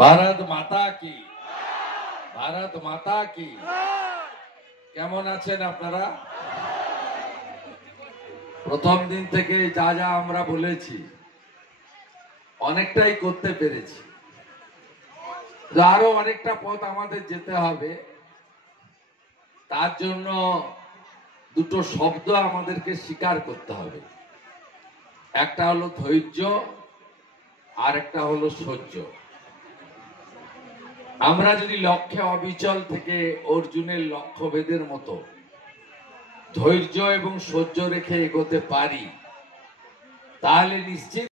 ভারত মাতা কি, ভারত মাতা কি। কেমন আছেন আপনারা? প্রথম দিন থেকে যা যা আমরা বলেছি অনেকটাই করতে পেরেছি, আরো অনেকটা পথ আমাদের যেতে হবে। তার জন্য দুটো শব্দ আমাদেরকে স্বীকার করতে হবে, একটা হলো ধৈর্য আর একটা হলো সহ্য। আমরা যদি লক্ষ্যে অবিচল থেকে অর্জুনের লক্ষ্যভেদের মতো ধৈর্য এবং সহ্য রেখে এগোতে পারি, তাহলে নিশ্চিত